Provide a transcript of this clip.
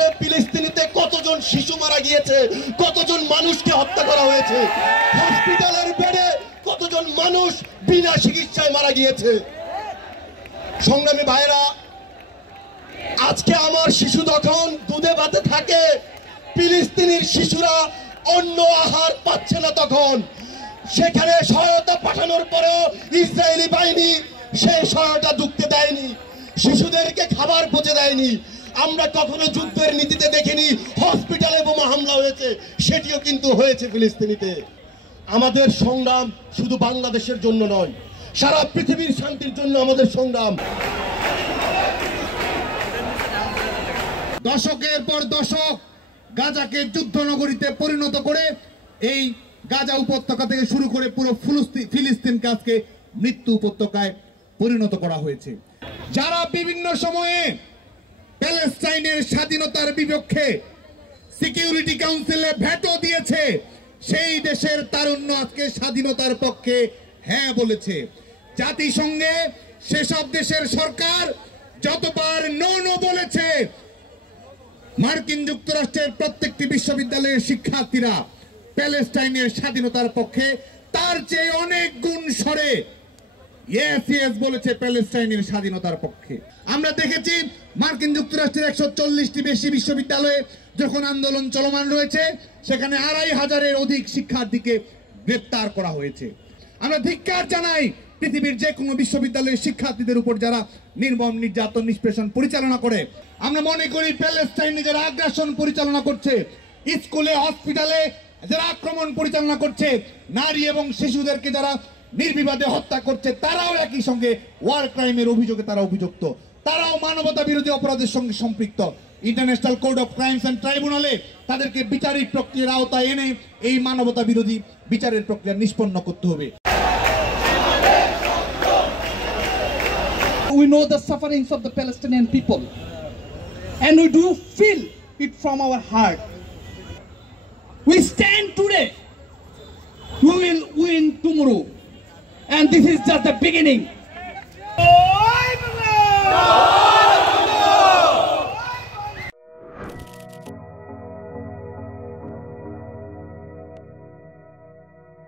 আসলে ফিলিস্তিনিতে কতজন শিশু মারা গিয়েছে, কতজন মানুষকে হত্যা করা হয়েছে, হসপিটালের বেডে কতজন মানুষ বিনা চিকিৎসায় মারা গিয়েছে। সংগ্রামী ভাইরা, আজকে আমার শিশু যখন দুধে ভাতে থাকে, ফিলিস্তিনির শিশুরা অন্য আহার পাচ্ছে না, তখন সেখানে সহায়তা পাঠানোর পরেও ইসরায়েলি বাহিনী সেই সহায়তা ঢুকতে দেয়নি, শিশুদেরকে খাবার পৌঁছে দেয়নি। আমরা কখনো যুদ্ধের নীতিতে দেখিনি হসপিটালে বোমা হামলা হয়েছে, সেটিও কিন্তু হয়েছে ফিলিস্তিনিতে। আমাদের সংগ্রাম শুধু বাংলাদেশের জন্য নয়, সারা পৃথিবীর শান্তির জন্য আমাদের সংগ্রাম। দশকের পর দশক গাজাকে যুদ্ধনগরীতে পরিণত করে এই গাজা উপত্যকা থেকে শুরু করে পুরো ফিলিস্তিনকে আজকে মৃত্যু উপত্যকায় পরিণত করা হয়েছে। যারা বিভিন্ন সময়ে প্যালেস্টাইনের স্বাধীনতার বিপক্ষে সিকিউরিটি কাউন্সিলে ভেটো দিয়েছে, সেই দেশের তারুণ্য আজকে স্বাধীনতার পক্ষে হ্যাঁ বলেছে। জাতিসংঘে সেসব দেশের সরকার যতবার নো নো বলেছে, মার্কিন যুক্তরাষ্ট্রের প্রত্যেকটি বিশ্ববিদ্যালয়ের শিক্ষার্থীরা প্যালেস্টাইনের স্বাধীনতার পক্ষে তার চেয়ে অনেক গুণ সরে ইয়েস ইয়েস বলেছে প্যালেস্টাইনের স্বাধীনতার পক্ষে। আমরা দেখেছি মার্কিন যুক্তরাষ্ট্রের 140টি বেশি বিশ্ববিদ্যালয়ে যখন আন্দোলন চলমান রয়েছে, সেখানে 2500-এর অধিক শিক্ষার্থীকে গ্রেপ্তার করা হয়েছে। আমরা ধিক্কার জানাই পৃথিবীর যে কোনো বিশ্ববিদ্যালয়ের শিক্ষার্থীদের উপর যারা নির্মম নির্যাতন নিষ্পেষণ পরিচালনা করে। আমরা মনে করি প্যালেস্টাইনে যারা আগ্রাসন পরিচালনা করছে, স্কুলে হসপিটালে যারা আক্রমণ পরিচালনা করছে, নারী এবং শিশুদেরকে যারা নির্বিবাদে হত্যা করছে, তারাও একই সঙ্গে ওয়ার ক্রাইমের অভিযোগে তারা অভিযুক্ত, তারাও মানবতা বিরোধী অপরাধের সঙ্গে সম্পৃক্ত। International code of crimes and ট্রাইব্যুনালে তাদেরকে বিচারিক প্রক্রিয়ার আওতায় এনে এই মানবতা বিরোধী বিচারের প্রক্রিয়া নিষ্পন্ন করতে হবে। We know the sufferings of the Palestinian people, and we do feel it from our heart. We stand today, we will win tomorrow, and this is just the beginning.